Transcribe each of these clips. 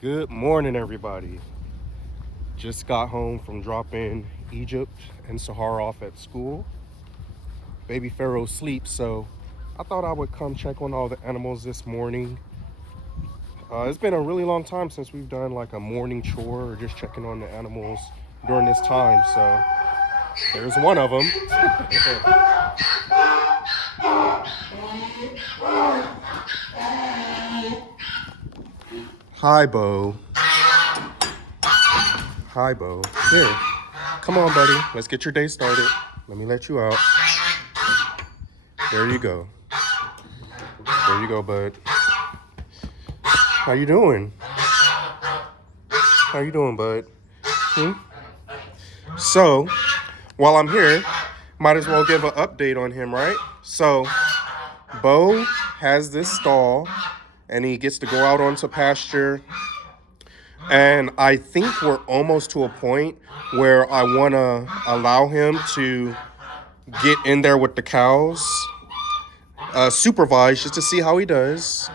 Good morning, everybody. Just got home from dropping Egypt and Sahara off at school. Baby Pharaoh sleeps, so I thought I would come check on all the animals this morning. It's been a really long time since we've done like a morning chore or just checking on the animals during this time, so there's one of them. Hi, Bo. Hi, Bo. Here. Come on, buddy. Let's get your day started. Let me let you out. There you go. There you go, bud. How you doing? How you doing, bud? So, while I'm here, might as well give an update on him, right? So, Bo has this stall, and he gets to go out onto pasture. And I think we're almost to a point where I want to allow him to get in there with the cows, supervise just to see how he does.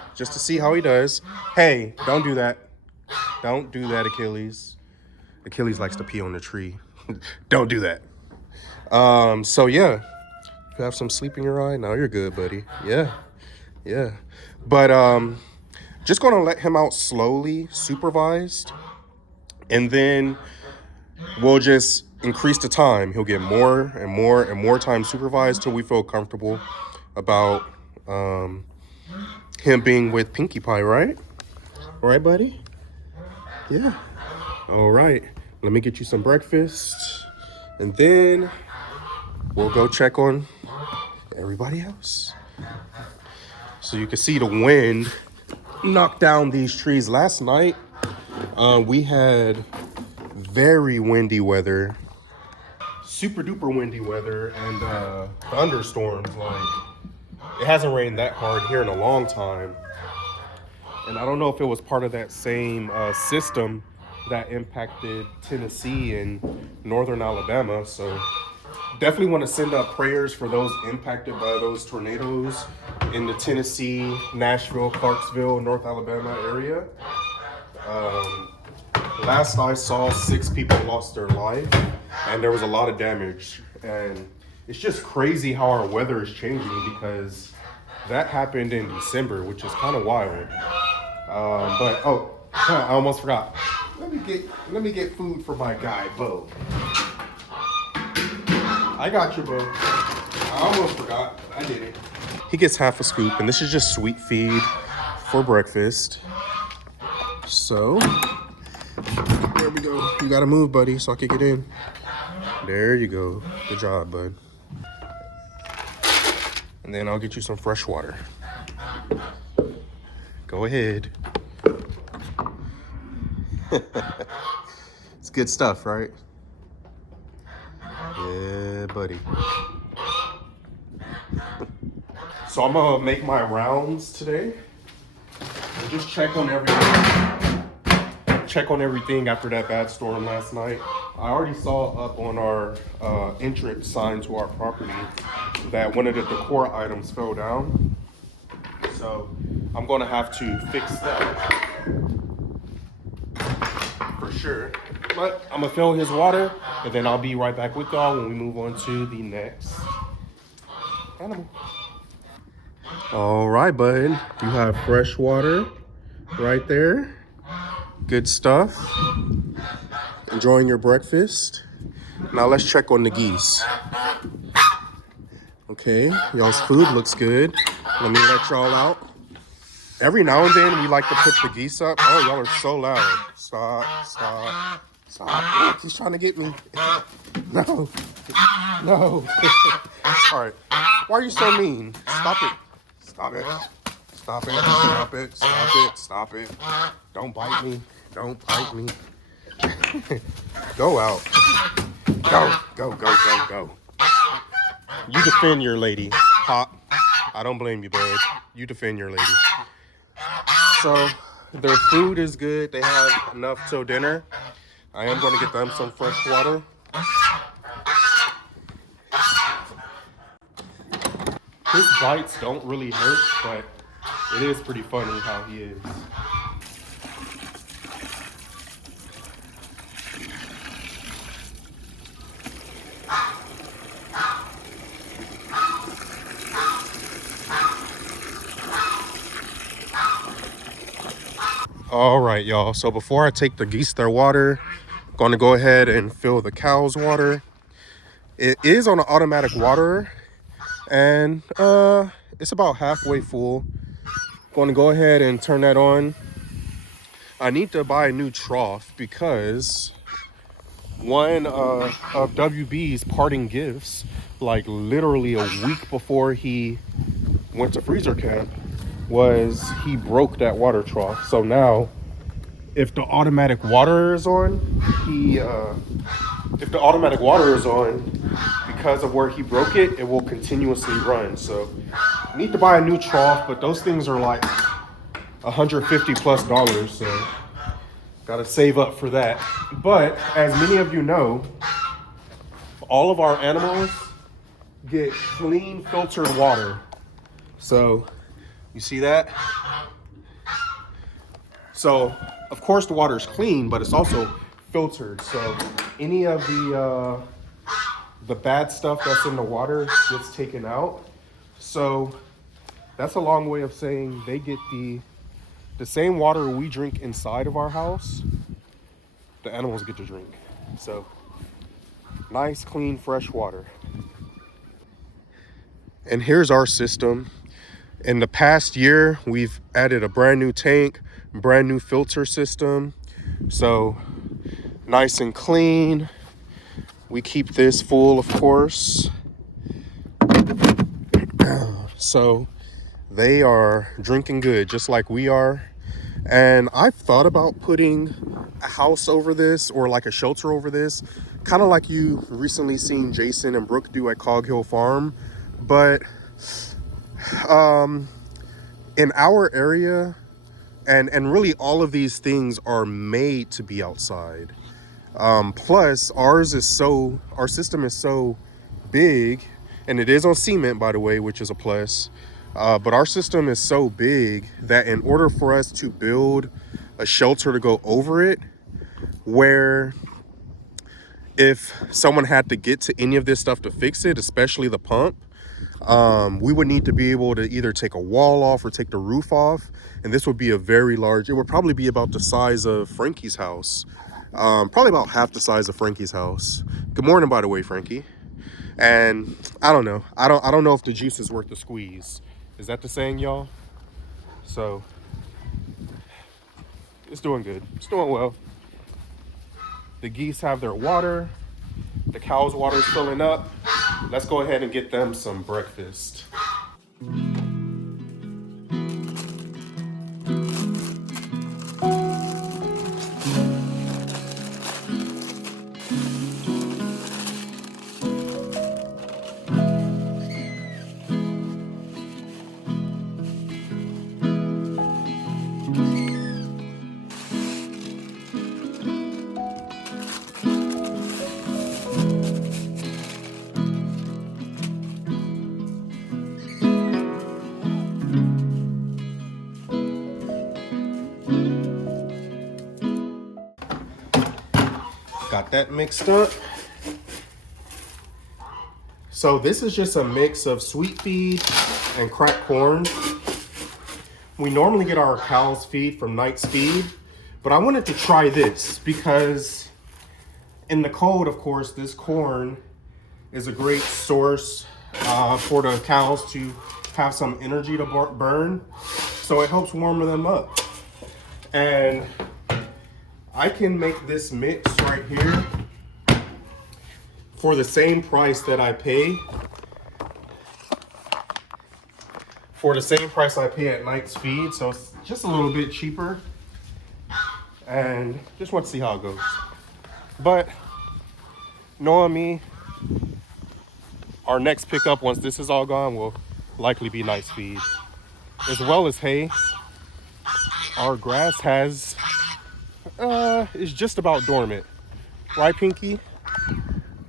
Hey, don't do that. Don't do that, Achilles. Achilles likes to pee on the tree. Don't do that. So yeah, you have some sleep in your eye? No, you're good, buddy. Yeah. But just gonna let him out slowly, supervised, and then we'll just increase the time. He'll get more and more time supervised till we feel comfortable about him being with Pinkie Pie, right? All right, buddy? Yeah. All right. Let me get you some breakfast, and then we'll go check on everybody else. So you can see the wind knock down these trees. Last night, we had very windy weather, super duper windy weather, and thunderstorms. Like, it hasn't rained that hard here in a long time. And I don't know if it was part of that same system that impacted Tennessee and northern Alabama. So definitely want to send up prayers for those impacted by those tornadoes in the Tennessee, Nashville, Clarksville, North Alabama area. Last I saw, 6 people lost their life, and there was a lot of damage. And it's just crazy how our weather is changing, because that happened in December, which is kind of wild. But I almost forgot. Let me get food for my guy, Bo. I got you, Bo. I almost forgot. I did it. He gets half a scoop, and this is just sweet feed for breakfast. So, there we go. You gotta move, buddy, so I can get in. There you go. Good job, bud. And then I'll get you some fresh water. Go ahead. It's good stuff, right? Yeah, buddy. So I'm gonna make my rounds today and just check on everything after that bad storm last night. I already saw up on our entrance sign to our property that one of the decor items fell down. So I'm gonna have to fix that for sure. But I'm gonna fill his water, and then I'll be right back with y'all when we move on to the next animal. All right, bud. You have fresh water right there. Good stuff. Enjoying your breakfast. Now let's check on the geese. Okay, y'all's food looks good. Let me let y'all out. Every now and then we like to put the geese up. Oh, y'all are so loud. Stop. He's trying to get me. No. All right. Why are you so mean? Stop it. Don't bite me. Go out. Go. You defend your lady, Pop. I don't blame you, bud. You defend your lady. So, their food is good. They have enough till dinner. I am going to get them some fresh water. His bites don't really hurt, but it is pretty funny how he is. All right, y'all. So before I take the geese their water, I'm going to go ahead and fill the cows' water. It is on an automatic water, and it's about halfway full. Going to go ahead and turn that on. I need to buy a new trough because one of WB's parting gifts, like literally a week before he went to freezer camp, was he broke that water trough. So now, if the automatic water is on, if the automatic water is on, because of where he broke it, it will continuously run. So, I need to buy a new trough, but those things are like $150+. So, gotta save up for that. But as many of you know, all of our animals get clean filtered water. So, you see that? So, of course, the water is clean, but it's also filtered. So, any of the bad stuff that's in the water gets taken out. So, that's a long way of saying they get the same water we drink inside of our house. The animals get to drink. So, nice, clean, fresh water. And here's our system. In the past year, we've added a brand new tank, brand new filter system. So nice and clean. We keep this full, of course. So they are drinking good, just like we are. And I've thought about putting a house over this or like a shelter over this, kind of like you recently seen Jason and Brooke do at Cog Hill Farm. But in our area, and really all of these things are made to be outside. Plus our system is so big, and it is on cement, by the way, which is a plus. But our system is so big that in order for us to build a shelter to go over it, where if someone had to get to any of this stuff to fix it, especially the pump, we would need to be able to either take a wall off or take the roof off. And this would be a very large, it would probably be about the size of Frankie's house. Probably about half the size of Frankie's house. Good morning, by the way, Frankie. And I don't know. I don't know if the juice is worth the squeeze. Is that the saying, y'all? So it's doing good. It's doing well. The geese have their water. The cow's water is filling up. Let's go ahead and get them some breakfast. Got that mixed up. So this is just a mix of sweet feed and cracked corn. We normally get our cows feed from Night's Feed, but I wanted to try this because in the cold, of course, this corn is a great source for the cows to have some energy to burn. So it helps warm them up. And I can make this mix right here for the same price that I pay. For the same price I pay at Night's Feed, so it's just a little bit cheaper. And just want to see how it goes. But knowing me, our next pickup once this is all gone will likely be Night's Feed, as well as hay. Our grass is just about dormant. Right, Pinky?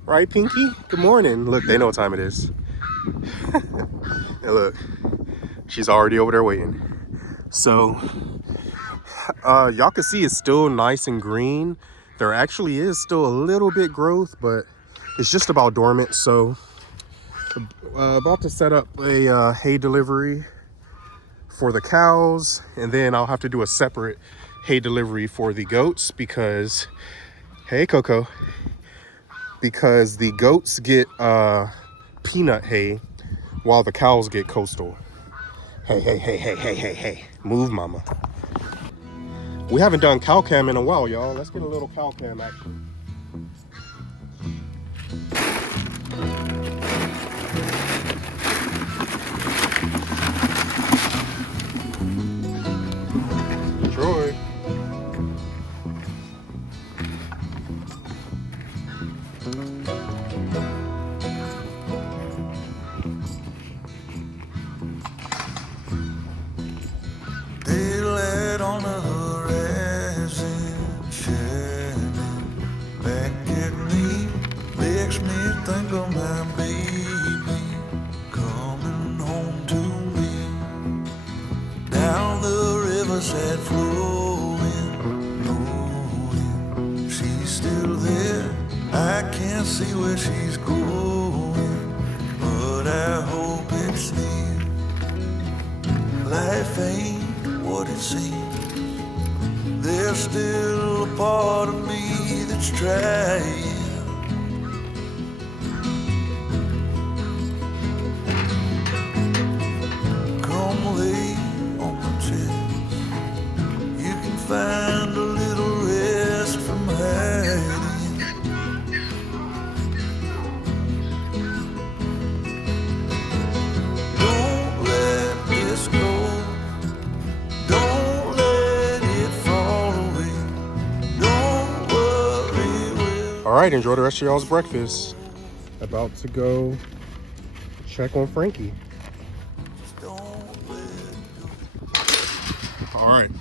Right, Pinky? Good morning. Look, they know what time it is. And look, she's already over there waiting. So, y'all can see it's still nice and green. There actually is still a little bit growth, but it's just about dormant. So, about to set up a hay delivery for the cows, and then I'll have to do a separate hay delivery for the goats because, hey Coco, because the goats get peanut hay while the cows get coastal. Hey, hey, hey, hey, hey, hey, hey. Move, mama. We haven't done cow cam in a while, y'all. Let's get a little cow cam action. Troy. They let on the horizon shining back at me, makes me think of my baby coming home to me. Down the riverside flowing, knowing she's still there. I can't see where she's going, but I hope it's near. Life ain't what it seems. There's still a part of me that's trying. Come lay on my chest. You can find a little rest from hiding. Don't let this go. Don't let it fall away. Don't worry, All right, enjoy the rest of y'all's breakfast. About to go check on Frankie. don't let All right.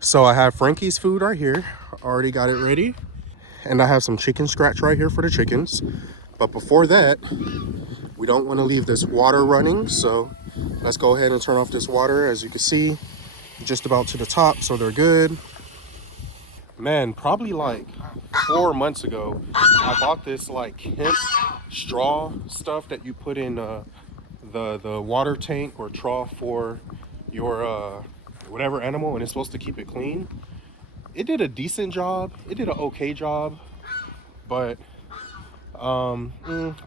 So I have Frankie's food right here. Already got it ready. And I have some chicken scratch right here for the chickens. But before that, we don't want to leave this water running. So let's go ahead and turn off this water. As you can see, just about to the top, so they're good. Man, probably like 4 months ago, I bought this like hemp straw stuff that you put in the water tank or trough for your whatever animal, and it's supposed to keep it clean. It did a decent job. It did an okay job, but I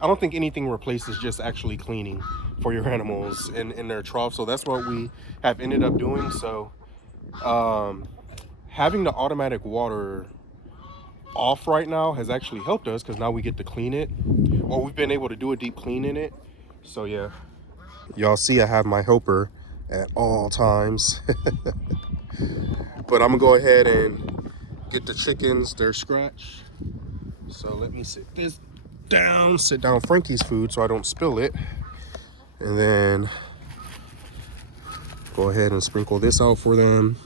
don't think anything replaces just actually cleaning for your animals in their trough. So that's what we have ended up doing. So having the automatic water off right now has actually helped us because now we get to clean it, or we've been able to do a deep clean in it. So yeah, y'all see I have my helper at all times. But I'm gonna go ahead and get the chickens their scratch. So let me sit down Frankie's food so I don't spill it, and then go ahead and sprinkle this out for them.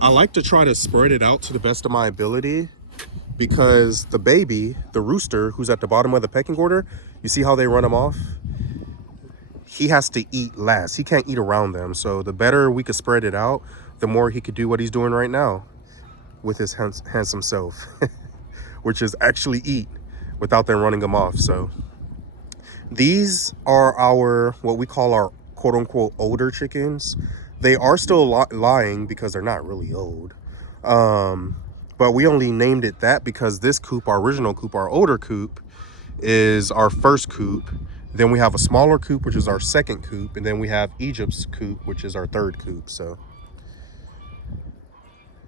I like to try to spread it out to the best of my ability because the baby, the rooster, who's at the bottom of the pecking order, you see how they run him off? He has to eat last. He can't eat around them. So the better we could spread it out, the more he could do what he's doing right now with his handsome self, which is actually eat without them running him off. So these are our, what we call our quote unquote older chickens. They are still lying because they're not really old. But we only named it that because this coop, our original coop, our older coop, is our first coop. Then we have a smaller coop, which is our second coop. And then we have Egypt's coop, which is our third coop. So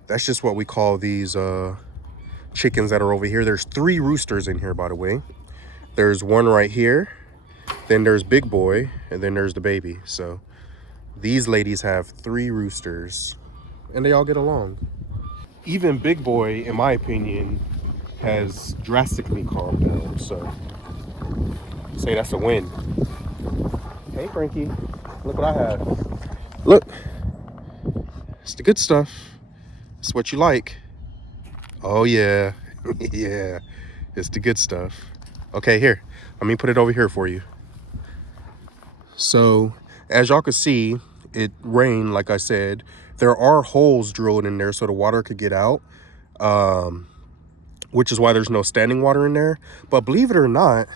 that's just what we call these chickens that are over here. There's 3 roosters in here, by the way. There's one right here. Then there's Big Boy. And then there's the baby. So these ladies have 3 roosters. And they all get along. Even Big Boy, in my opinion, has drastically calmed down. So say that's a win. Hey Frankie, look what I have. Look, it's the good stuff. It's what you like. Oh yeah. Yeah, it's the good stuff. Okay, here, let me put it over here for you. So as y'all can see, it rained, like I said. There are holes drilled in there so the water could get out, which is why there's no standing water in there. But believe it or not,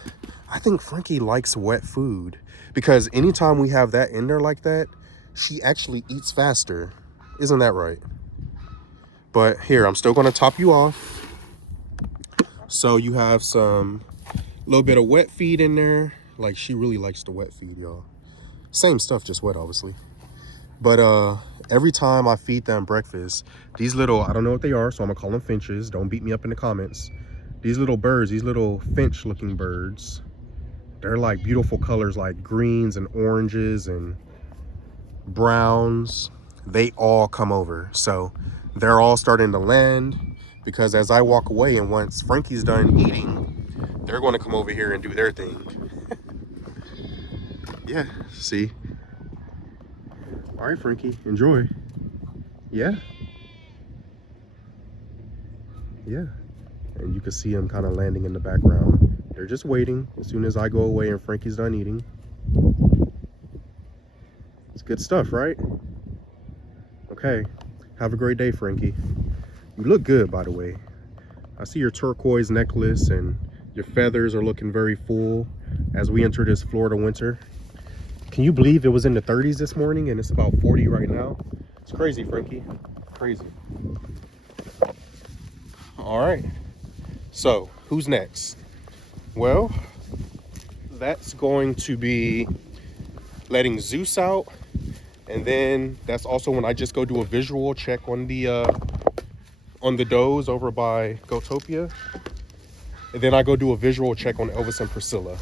I think Frankie likes wet food, because anytime we have that in there like that, she actually eats faster. Isn't that right? But here, I'm still gonna top you off. So you have some little bit of wet feed in there. Like, she really likes the wet feed, y'all. Same stuff, just wet, obviously. But every time I feed them breakfast, these little, I don't know what they are, so I'm gonna call them finches. Don't beat me up in the comments. These little birds, these little finch looking birds, they're like beautiful colors, like greens and oranges and browns. They all come over. So they're all starting to land, because as I walk away and once Frankie's done eating, they're going to come over here and do their thing. Yeah, see? All right, Frankie, enjoy. Yeah. Yeah. And you can see them kind of landing in the background. They're just waiting as soon as I go away and Frankie's done eating. It's good stuff, right? Okay. Have a great day, Frankie. You look good, by the way. I see your turquoise necklace and your feathers are looking very full as we enter this Florida winter. Can you believe it was in the 30s this morning and it's about 40 right now? It's crazy, Frankie. Crazy. All right. So, who's next? Well, that's going to be letting Zeus out. And then that's also when I just go do a visual check on the does over by Goatopia. And then I go do a visual check on Elvis and Priscilla.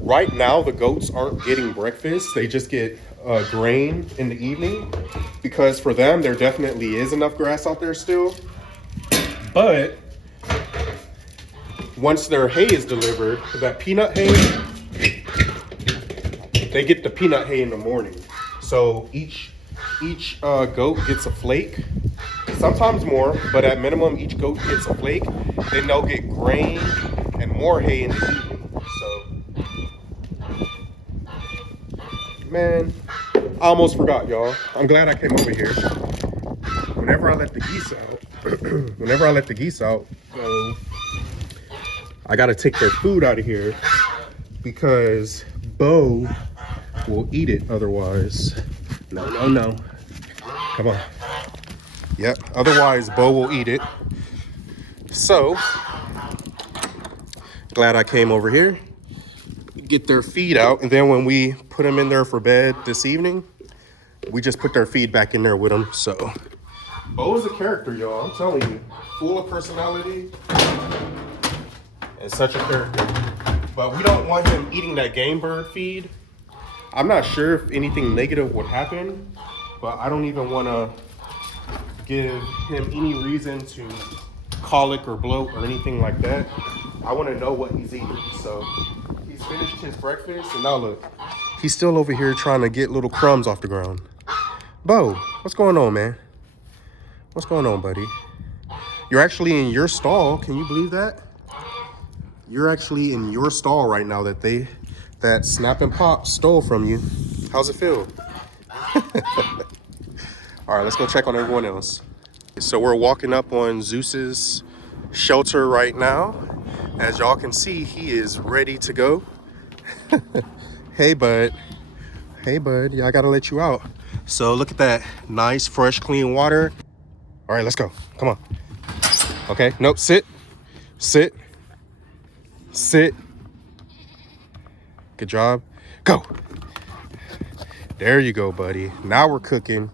Right now, the goats aren't getting breakfast. They just get grain in the evening, because for them, there definitely is enough grass out there still. But once their hay is delivered, that peanut hay, they get the peanut hay in the morning. So each goat gets a flake, sometimes more, but at minimum, each goat gets a flake. Then they'll get grain and more hay in the evening. So, man, I almost forgot, y'all. I'm glad I came over here. Whenever I let the geese out, I gotta take their food out of here because Bo will eat it otherwise. No. Come on. Yep, otherwise Bo will eat it. So, glad I came over here. Get their feed out, and then when we put them in there for bed this evening, we just put their feed back in there with them. So Bo is a character, y'all. I'm telling you, full of personality and such a character. But we don't want him eating that game bird feed. I'm not sure if anything negative would happen, but I don't even want to give him any reason to colic or bloat or anything like that. I want to know what he's eating. So he's finished his breakfast, and now look, he's still over here trying to get little crumbs off the ground. Bo, what's going on, man? What's going on, buddy? You're actually in your stall. Can you believe that? You're actually in your stall right now that Snap and Pop stole from you. How's it feel? All right, let's go check on everyone else. So we're walking up on Zeus's shelter right now. As y'all can see, he is ready to go. Hey, bud. Yeah, I gotta let you out. So look at that nice, fresh, clean water. All right, let's go. Come on. Okay, nope, sit. Good job. Go. There you go, buddy. Now we're cooking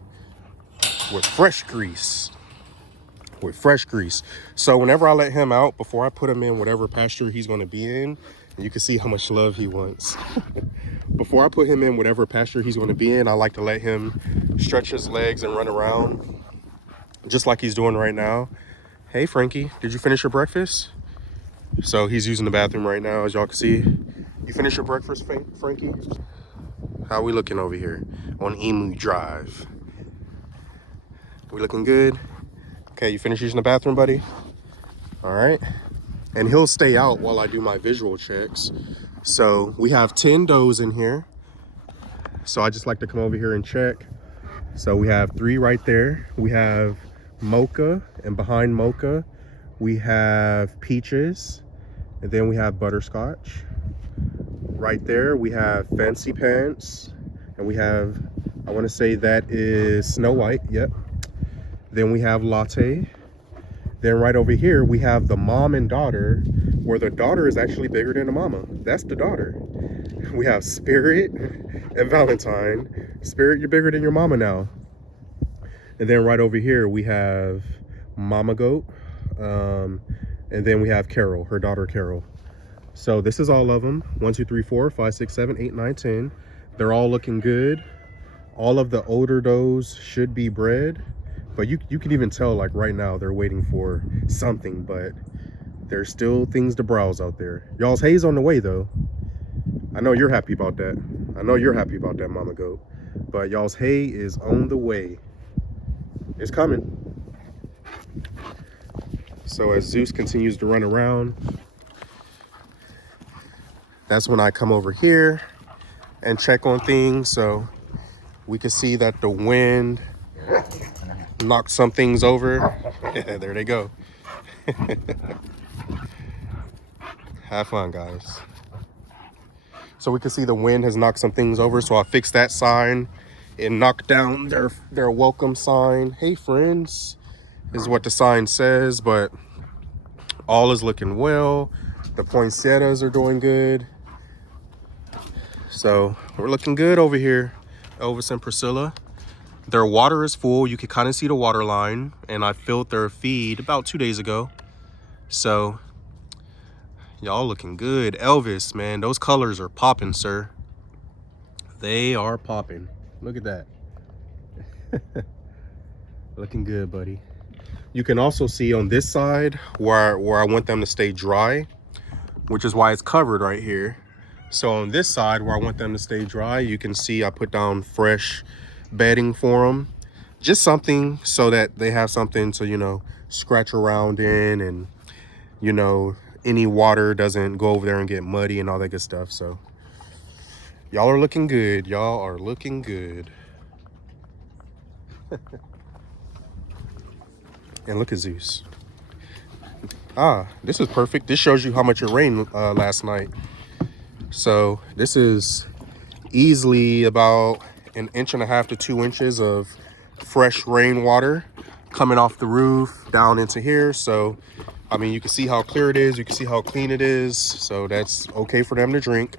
with fresh grease. So whenever I let him out, before I put him in whatever pasture he's going to be in, you can see how much love he wants. Before I put him in whatever pasture he's going to be in, I like to let him stretch his legs and run around, just like he's doing right now. Hey, Frankie, did you finish your breakfast? So he's using the bathroom right now, as y'all can see. You finished your breakfast, Frankie? How we looking over here on Emu Drive? We looking good? Okay, you finished using the bathroom, buddy? All right. And he'll stay out while I do my visual checks. So we have 10 does in here. So I just like to come over here and check. So we have 3 right there. We have Mocha, and behind Mocha, we have Peaches. And then we have Butterscotch. Right there, we have Fancy Pants. And we have I want to say that is Snow White. Yep. Then we have Latte. Then right over here, we have the mom and daughter, where the daughter is actually bigger than the mama. That's the daughter. We have Spirit and Valentine. Spirit, you're bigger than your mama now. And then right over here, we have Mama Goat. And then we have Carol, her daughter Carol. So this is all of them. 1, 2, 3, 4, 5, 6, 7, 8, 9, 10. They're all looking good. All of the older does should be bred. But you can even tell, like right now, they're waiting for something, but there's still things to browse out there. Y'all's hay's on the way, though. I know you're happy about that. I know you're happy about that, Mama Goat. But y'all's hay is on the way. It's coming. So as Zeus continues to run around, that's when I come over here and check on things. So we can see that the wind knocked some things over. Yeah, there they go. Have fun, guys. So we can see the wind has knocked some things over. So I fixed that sign. It knocked down their welcome sign. Hey, friends, is what the sign says. But all is looking well. The poinsettias are doing good. So we're looking good over here, Elvis and Priscilla. Their water is full. You can kind of see the water line. And I filled their feed about 2 days ago. So y'all looking good. Elvis, man, those colors are popping, sir. They are popping. Look at that. Looking good, buddy. You can also see on this side where I want them to stay dry, which is why it's covered right here. So on this side where I want them to stay dry, you can see I put down fresh bedding for them. Just something so that they have something to, you know, scratch around in, and, you know, any water doesn't go over there and get muddy and all that good stuff. So y'all are looking good. Y'all are looking good. And look at Zeus. Ah, this is perfect. This shows you how much it rained last night. So this is easily about 1.5 to 2 inches of fresh rainwater coming off the roof down into here. So, I mean, you can see how clear it is. You can see how clean it is. So that's okay for them to drink.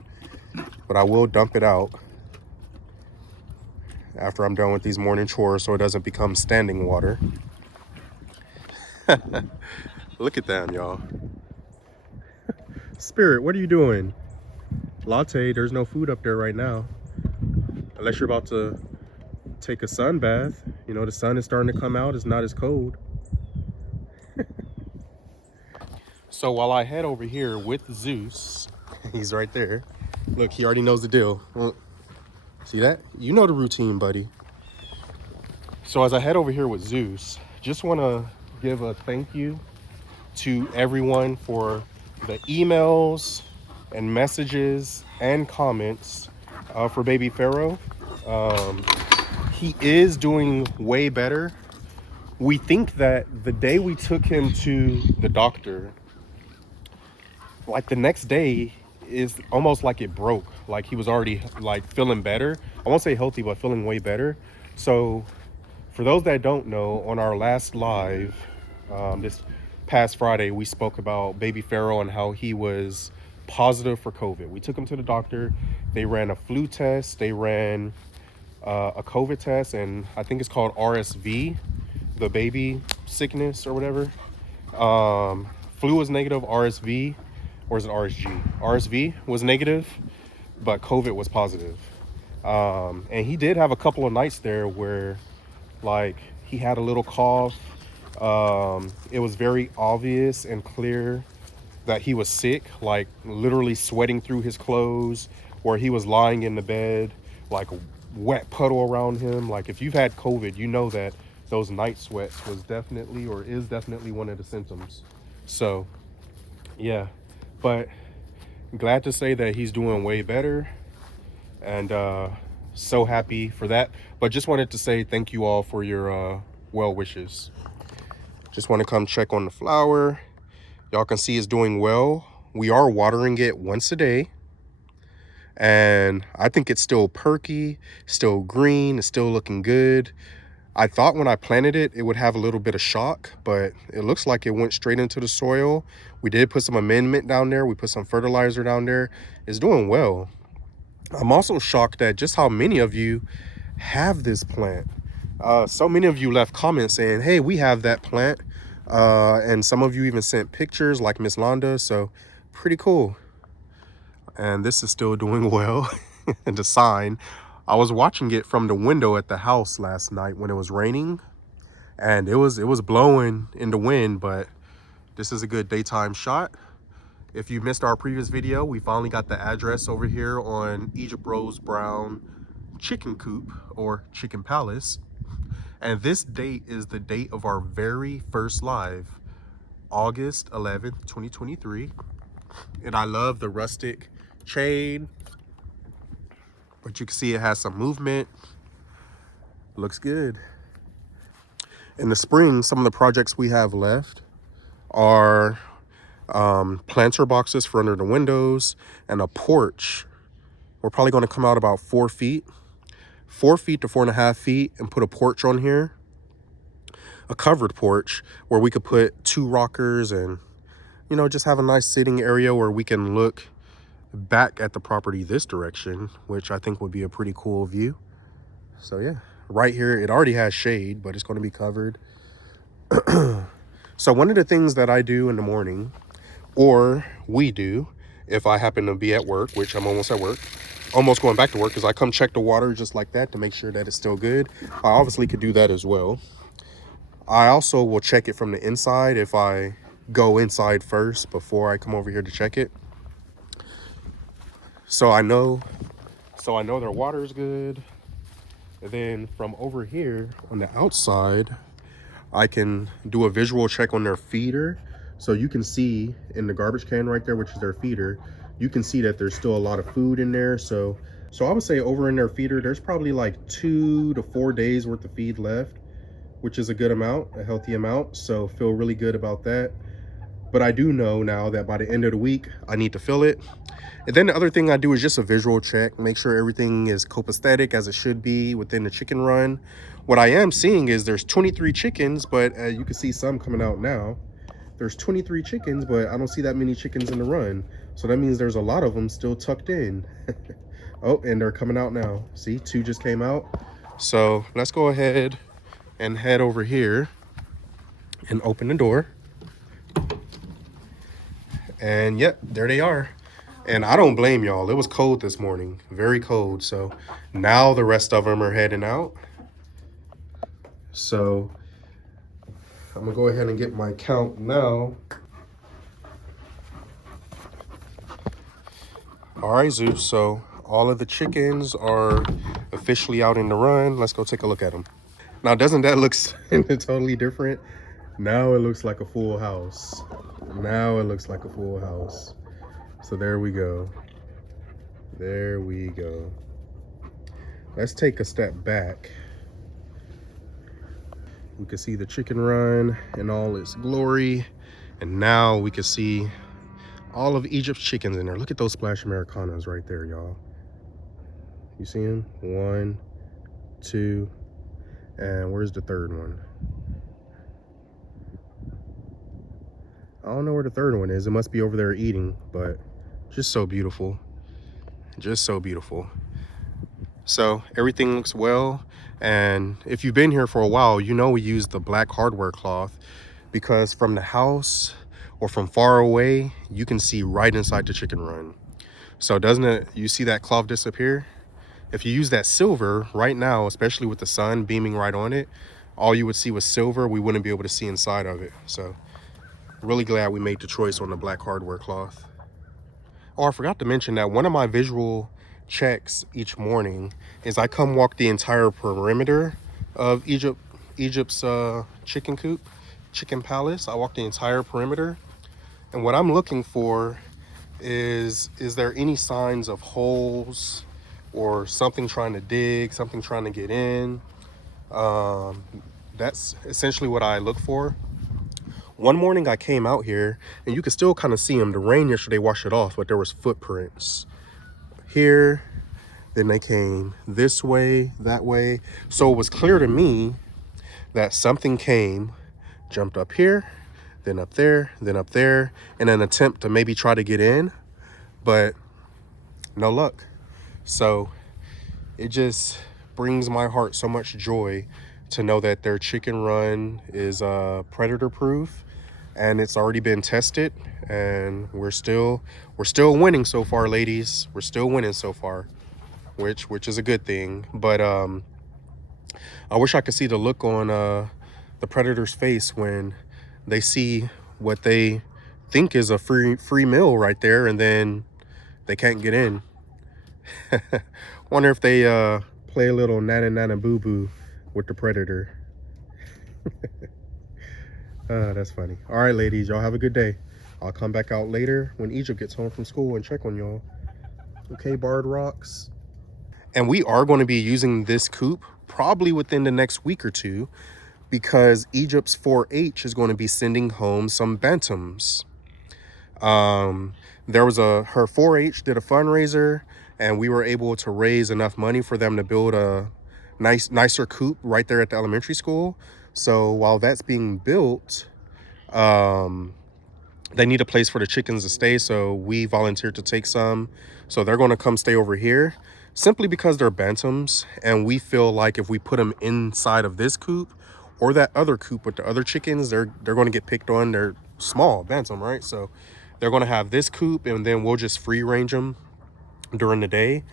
But I will dump it out after I'm done with these morning chores so it doesn't become standing water. Look at them, y'all. Spirit, what are you doing? Latte, there's no food up there right now. Unless you're about to take a sun bath. You know, the sun is starting to come out. It's not as cold. So while I head over here with Zeus, he's right there. Look, he already knows the deal. See that? You know the routine, buddy. So as I head over here with Zeus, just want to give a thank you to everyone for the emails and messages and comments for baby Pharaoh. He is doing way better. We think that the day we took him to the doctor, like the next day is almost like it broke. Like he was already like feeling better. I won't say healthy, but feeling way better. So for those that don't know, on our last live, this past Friday, we spoke about baby Pharaoh and how he was positive for COVID. We took him to the doctor. They ran a flu test. They ran a COVID test, and I think it's called RSV, the baby sickness or whatever. Flu was negative. RSV, or is it RSG? RSV was negative, but COVID was positive. And he did have a couple of nights there where, like, he had a little cough. It was very obvious and clear that he was sick, like literally sweating through his clothes, where he was lying in the bed, like a wet puddle around him. Like if you've had COVID, you know that those night sweats was definitely, or is definitely, one of the symptoms. So yeah, but glad to say that he's doing way better, and so happy for that. But just wanted to say thank you all for your well wishes. Just want to come check on the flower. Y'all can see it's doing well. We are watering it once a day. And I think it's still perky, still green, it's still looking good. I thought when I planted it, it would have a little bit of shock, but it looks like it went straight into the soil. We did put some amendment down there. We put some fertilizer down there. It's doing well. I'm also shocked at just how many of you have this plant. So many of you left comments saying, hey, we have that plant. And some of you even sent pictures like Miss Londa. So pretty cool. And this is still doing well. And the sign, I was watching it from the window at the house last night when it was raining, and it was blowing in the wind, but this is a good daytime shot. If you missed our previous video, we finally got the address over here on Egypt Rose Brown Chicken Coop or Chicken Palace. And this date is the date of our very first live, August 11th, 2023. And I love the rustic chain, but you can see it has some movement. Looks good. In the spring, some of the projects we have left are planter boxes for under the windows and a porch. We're probably going to come out about 4 feet to 4.5 feet and put a porch on here, a covered porch where we could put 2 rockers and, you know, just have a nice sitting area where we can look back at the property this direction, which I think would be a pretty cool view. So yeah, right here it already has shade, but it's going to be covered. So one of the things that I do in the morning, or we do if I happen to be at work, which I'm almost at work, almost going back to work, is I come check the water just like that to make sure that it's still good. I obviously could do that as well. I also will check it from the inside if I go inside first before I come over here to check it. So I know their water is good. And then from over here on the outside, I can do a visual check on their feeder. So you can see in the garbage can right there, which is their feeder, you can see that there's still a lot of food in there. So I would say over in their feeder, there's probably like 2 to 4 days worth of feed left, which is a good amount, a healthy amount. So feel really good about that. But I do know now that by the end of the week, I need to fill it. And then the other thing I do is just a visual check, make sure everything is copacetic as it should be within the chicken run. What I am seeing is there's 23 chickens, but you can see some coming out now. There's 23 chickens, but I don't see that many chickens in the run. So that means there's a lot of them still tucked in. Oh, and they're coming out now. See, 2 just came out. So let's go ahead and head over here and open the door. And yep, there they are. And I don't blame y'all. It was cold this morning, very cold. So now the rest of them are heading out. So I'm gonna go ahead and get my count now. All right, Zeus. So all of the chickens are officially out in the run. Let's go take a look at them. Now, doesn't that look totally different? Now it looks like a full house. Now it looks like a full house. So there we go. There we go. Let's take a step back. We can see the chicken run in all its glory. And now we can see all of Egypt's chickens in there. Look at those Splash Americanas right there, y'all. You see them? 1, 2, and where's the third one? I don't know where the third one is. It must be over there eating, but just so beautiful. Just so beautiful. So everything looks well. And if you've been here for a while, you know we use the black hardware cloth because from the house or from far away, you can see right inside the chicken run. So doesn't it, you see that cloth disappear? If you use that silver right now, especially with the sun beaming right on it, all you would see was silver. We wouldn't be able to see inside of it. So really glad we made the choice on the black hardware cloth. Oh, I forgot to mention that one of my visual checks each morning is I come walk the entire perimeter of Egypt's chicken coop, chicken palace. I walk the entire perimeter, and what I'm looking for is there any signs of holes or something trying to dig, something trying to get in. That's essentially what I look for. One morning I came out here and you could still kind of see them. The rain yesterday washed it off, but there was footprints here, then they came this way, that way. So it was clear to me that something came, jumped up here, then up there, then up there, in an attempt to maybe try to get in, but no luck. So it just brings my heart so much joy to know that their chicken run is predator proof, and it's already been tested, and we're still winning so far, ladies. We're still winning so far, which is a good thing. But I wish I could see the look on the predator's face when they see what they think is a free meal right there, and then they can't get in. Wonder if they play a little nana nana boo boo with the predator. That's funny. All right, ladies, y'all have a good day. I'll come back out later when Egypt gets home from school and check on y'all. Okay, Barred Rocks. And we are going to be using this coop probably within the next week or two, because Egypt's 4-H is going to be sending home some bantams. There was her 4-H did a fundraiser, and we were able to raise enough money for them to build a nicer coop right there at the elementary school. So while that's being built, they need a place for the chickens to stay, so we volunteered to take some. So they're going to come stay over here simply because they're bantams, and we feel like if we put them inside of this coop or that other coop with the other chickens, they're going to get picked on. They're small bantam, right? So they're going to have this coop, and then we'll just free range them during the day,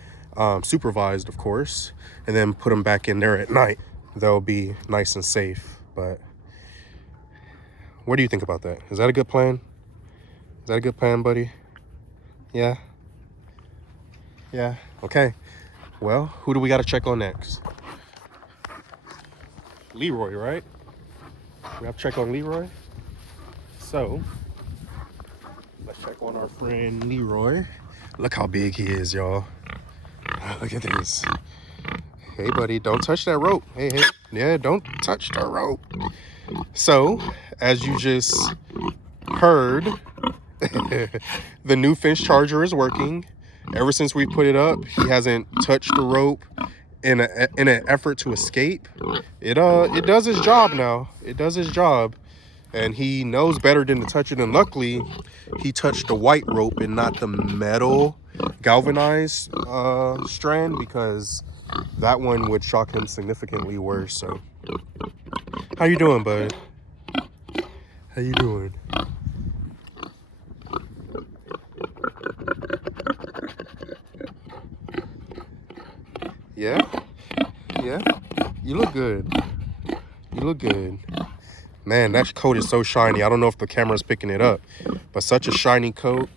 supervised of course, and then put them back in there at night. They'll be nice and safe. But what do you think about that? Is that a good plan? Is that a good plan, buddy? Yeah? Yeah? Okay. Well, who do we got to check on next? Leroy, right? We have to check on Leroy. So, let's check on our friend Leroy. Look how big he is, y'all. Look at this. Hey, buddy, don't touch that rope. Hey. Yeah, don't touch the rope. So, as you just heard, the new Finch Charger is working. Ever since we put it up, he hasn't touched the rope in an effort to escape. It does its job now. It does its job, and he knows better than to touch it. And luckily, he touched the white rope and not the metal galvanized strand, because that one would shock him significantly worse. So, how you doing, bud? How you doing? Yeah? You look good. You look good. Man, that coat is so shiny. I don't know if the camera's picking it up, but such a shiny coat.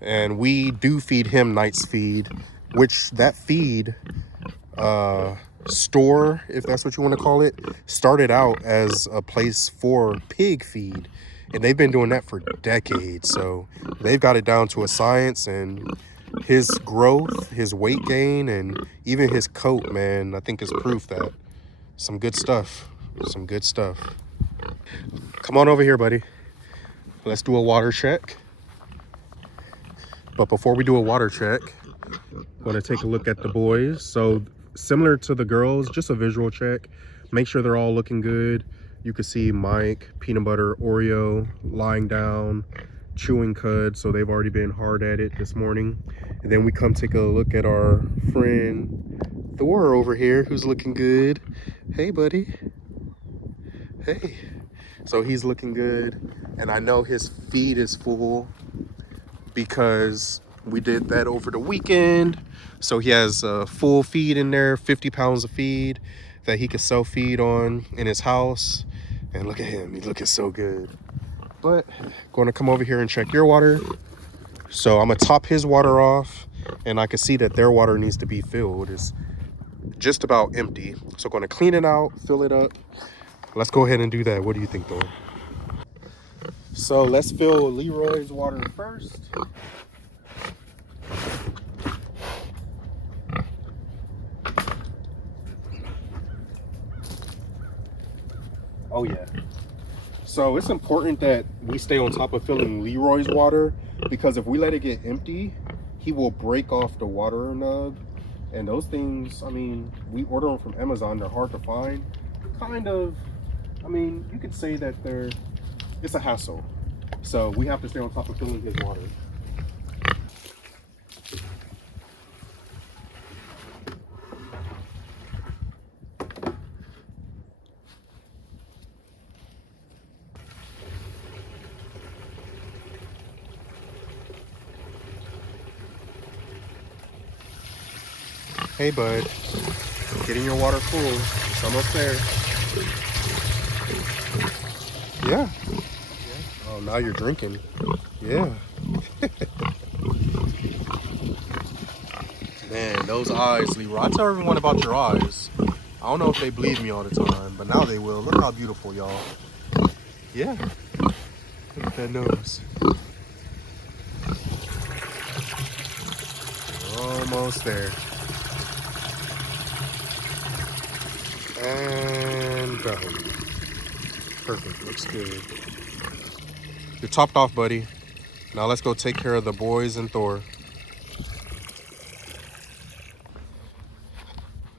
And we do feed him night's feed, which that feed store, if that's what you want to call it, started out as a place for pig feed, and they've been doing that for decades. So they've got it down to a science, and his growth, his weight gain, and even his coat, man, I think is proof that some good stuff. Come on over here, buddy. Let's do a water check. But before we do a water check, I'm going to take a look at the boys. So similar to the girls, just a visual check. Make sure they're all looking good. You can see Mike, Peanut Butter, Oreo lying down, chewing cud. So they've already been hard at it this morning. And then we come take a look at our friend Thor over here, who's looking good. Hey, buddy. Hey. So he's looking good. And I know his feed is full because we did that over the weekend. So he has a full feed in there, 50 pounds of feed that he could self-feed on in his house. And look at him, he's looking so good. But going to come over here and check your water. So I'm gonna top his water off, and I can see that their water needs to be filled. It's just about empty. So going to clean it out, fill it up. Let's go ahead and do that. What do you think, though? So let's fill Leroy's water first. Oh yeah. So it's important that we stay on top of filling Leroy's water, because if we let it get empty, he will break off the water nub. And those things, I mean, we order them from Amazon. They're hard to find. Kind of, I mean, you could say that it's a hassle. So we have to stay on top of filling his water. Hey, bud. Getting your water full. It's almost there. Yeah. Oh, now you're drinking. Yeah. Man, those eyes, Leroy. I tell everyone about your eyes. I don't know if they believe me all the time, but now they will. Look how beautiful, y'all. Yeah. Look at that nose. Almost there. And done. Perfect. Looks good. You're topped off, buddy. Now let's go take care of the boys and Thor.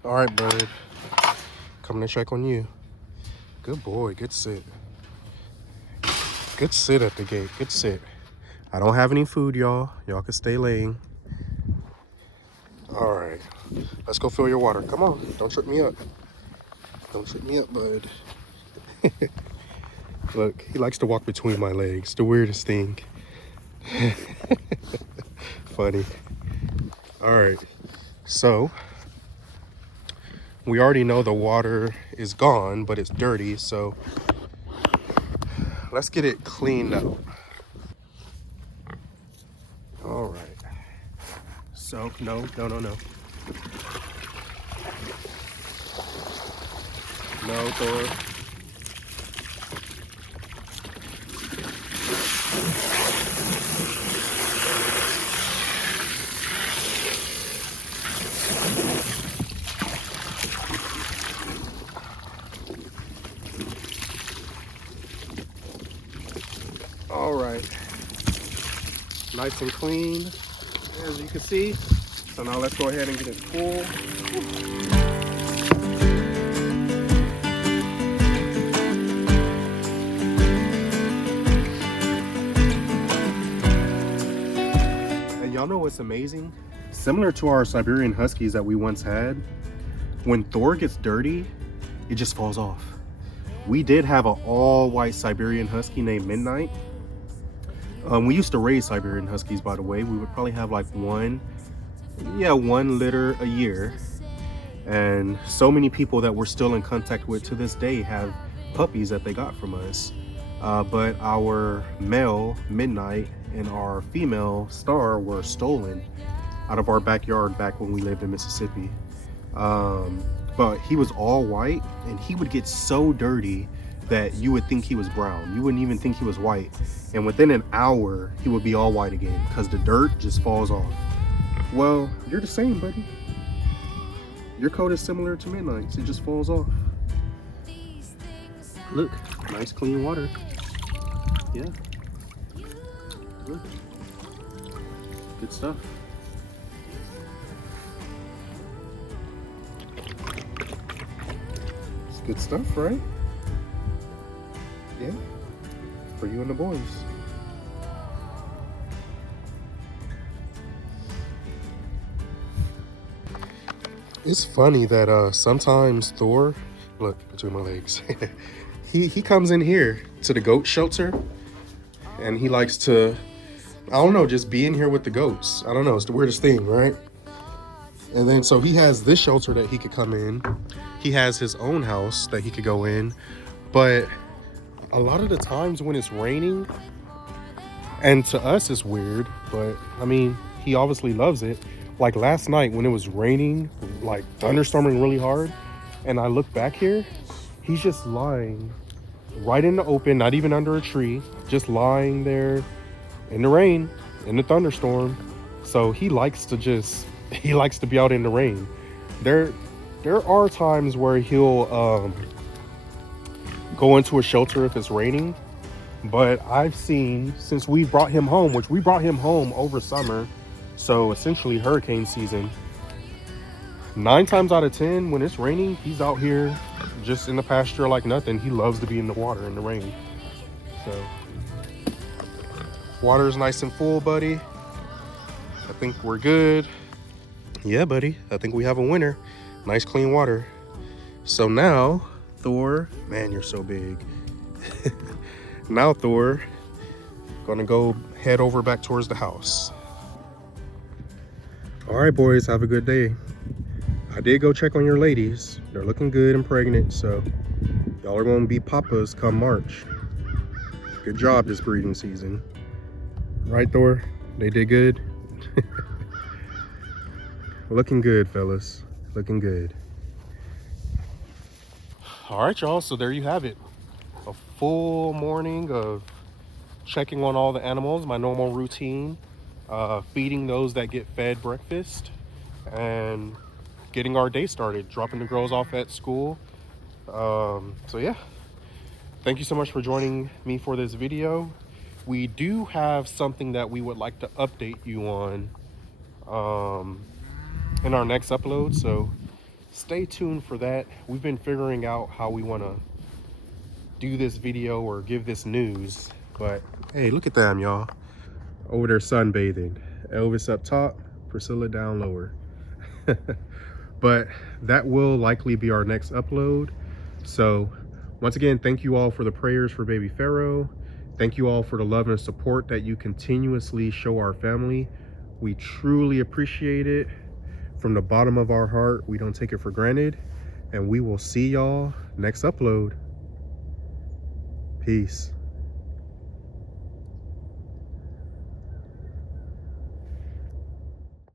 All right, bud. Coming to check on you. Good boy. Good sit. Good sit at the gate. Good sit. I don't have any food, y'all. Y'all can stay laying. All right. Let's go fill your water. Come on. Don't trip me up. Don't trip me up, bud. Look, he likes to walk between my legs. The weirdest thing. Funny. All right. So, we already know the water is gone, but it's dirty. So, let's get it cleaned out. All right. So, no. No, Thor. All right. Nice and clean, as you can see. So now let's go ahead and get it full. Y'all know what's amazing? Similar to our Siberian Huskies that we once had, when Thor gets dirty, it just falls off. We did have an all-white Siberian Husky named Midnight. We used to raise Siberian Huskies, by the way. We would probably have like one litter a year. And so many people that we're still in contact with to this day have puppies that they got from us. But our male Midnight and our female Star were stolen out of our backyard back when we lived in Mississippi. But he was all white, and he would get so dirty that you would think he was brown. You wouldn't even think he was white. And within an hour, he would be all white again because the dirt just falls off. Well, you're the same, buddy. Your coat is similar to Midnight's. It just falls off. Look, nice clean water. Yeah. Look. Good stuff. It's good stuff, right? Yeah. For you and the boys. It's funny that sometimes Thor, look between my legs, he comes in here to the goat shelter, and he likes to, I don't know, just be in here with the goats. I don't know, it's the weirdest thing, right? And then so he has this shelter that he could come in. He has his own house that he could go in, but a lot of the times when it's raining, and to us it's weird, but I mean, he obviously loves it. Like last night when it was raining, like thunderstorming really hard, and I look back here, he's just lying right in the open, not even under a tree, just lying there in the rain, in the thunderstorm. So he likes to be out in the rain. There are times where he'll go into a shelter if it's raining, but I've seen, since we brought him home, which we brought him home over summer, So essentially hurricane season. 9 times out of 10, when it's raining, he's out here just in the pasture like nothing. He loves to be in the water in the rain. So water is nice and full, buddy. I think we're good. Yeah, buddy, I think we have a winner. Nice clean water. So now Thor, man, you're so big. Now Thor, gonna go head over back towards the house. All right, boys, have a good day. I did go check on your ladies. They're looking good and pregnant, so y'all are gonna be papas come March. Good job this breeding season. Right, Thor? They did good? Looking good, fellas. Looking good. All right, y'all, so there you have it. A full morning of checking on all the animals, my normal routine, feeding those that get fed breakfast, and getting our day started, dropping the girls off at school. So yeah, thank you so much for joining me for this video. We do have something that we would like to update you on in our next upload, so stay tuned for that. We've been figuring out how we want to do this video or give this news, but hey, look at them, y'all over there sunbathing. Elvis up top, Priscilla down lower. But that will likely be our next upload. So once again, thank you all for the prayers for baby Pharaoh. Thank you all for the love and support that you continuously show our family. We truly appreciate it from the bottom of our heart. We don't take it for granted, and we will see y'all next upload. Peace.